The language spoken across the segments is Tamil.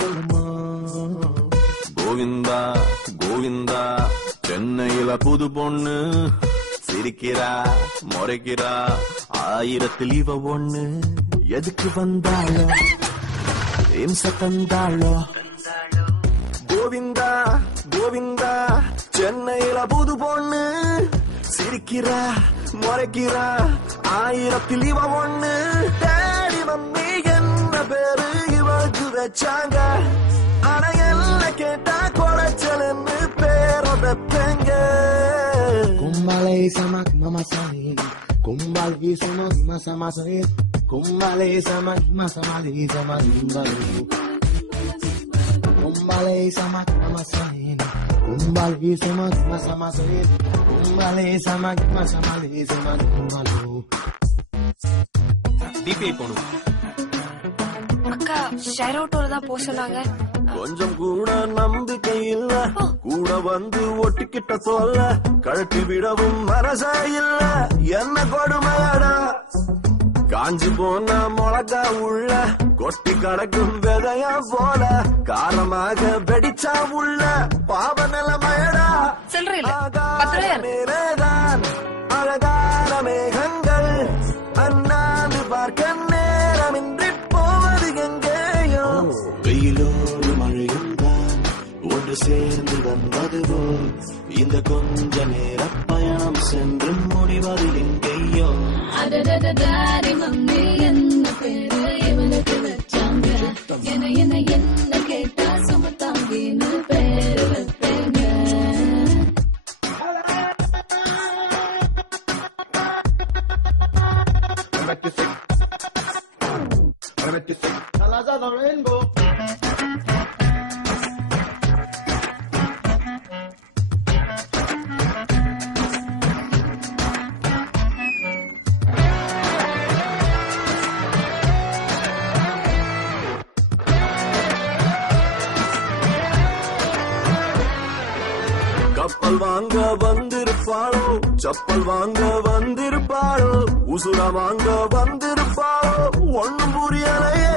சொல்லுமா. கோவிந்தா கோவிந்தா சென்னையில புது பொண்ணு சிரிக்கிறா முறைக்கிறா ஆயிரத்தில் இவ ஒண்ணு. எதுக்கு வந்தாளோ இம்ச தந்தாளோ. கோவிந்தா கோவிந்தா சென்னையில புது பொண்ணு சிரிக்கிறா முறைக்கிறா ஆயிரத்தில் இவ ஒண்ணு. தேடி வந்து என்ன பேரு இவளுக்கு வச்சாங்க. ஆனா என்ன கேட்டா கொலைச்சலன்னு பேரை வைப்பேங்க. கும்பலை சமக் மமசனி கும்பலை சமக் மசமசனி கும்பலை சமக் மசமலி சமலிம்பலு கும்பலை சமக் மமசனி கும்பலை சமக் மசமசனி கும்பலை சமக் மசமலி சமலிம்பலு. டிபி போணும். அக்கா ஷேர் அவுட்டோட தான் போக சொன்னாங்க. கொஞ்சம் கூட நம்பிக்கை இல்ல. கூட வந்து ஒட்டிக்கிட்ட சொல்ல கழட்டி விடவும் மனசா இல்ல. என்ன கொடுமையாடா காஞ்சி போன மிளகா உள்ள கொட்டி கடக்கும் விதையா போல காரமாக வெடிச்சா உள்ள பாவ நிலைமையடா. மேலேதான் அழகான மேகங்கள் அண்ணாந்து பார்க்க நேரமின்றி போவது எங்கேயோ. வெயிலோடு மழையும் தான் ஒன்று சேர்ந்து வந்தது போல் இந்த கொஞ்ச நேர பயணம் சென்று முடிவது எங்கேயோ. மம்மி என்ன பேரு இவனுக்கு வச்சாங்க. என்ன கேட்டா சுமத்தாங்கின்னு பேரு வைப்பேங்க. கப்பல் வாங்க வந்திருப்பாளோ செப்பல் வாங்க வந்திருப்பாளோ உசுர வாங்க வந்திருப்பாளோ ஒண்ணும் புரியலையே.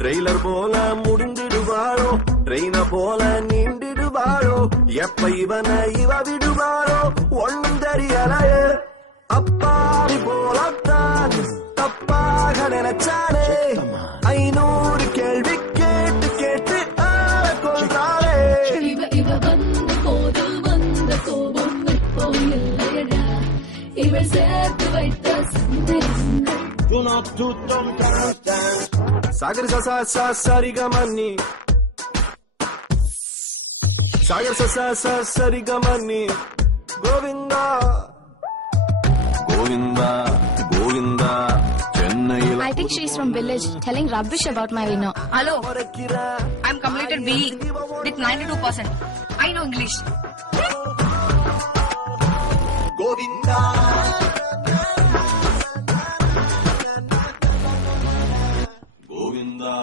ட்ரெய்லர் போல முடிந்திடுவாளோ ட்ரெயின போல நீண்டிடுவாளோ எப்ப இவனை இவ விடுவாளோ ஒண்ணும் தெரியலையே. அப்பாவி போலத்தான் தப்பாக நினைச்சாலே 500 கேள்வி கேட்டு கேட்டு ஆள கொள்றாளே. இவ வந்த போது வந்த கோபம் இப்போ இல்லையடா. இவள் சேர்த்து வைத்த சந்தேகங்கள் சாகர் சசா சரிகமன்னி சாகர் சசா சரிகமன்னி. கோவிந்தா கோவிந்தா கோவிந்தா சென்னையில். I think she's from village telling rubbish about my Vino. Hello, I'm completed BE with 92%. I know English. Govinda Govinda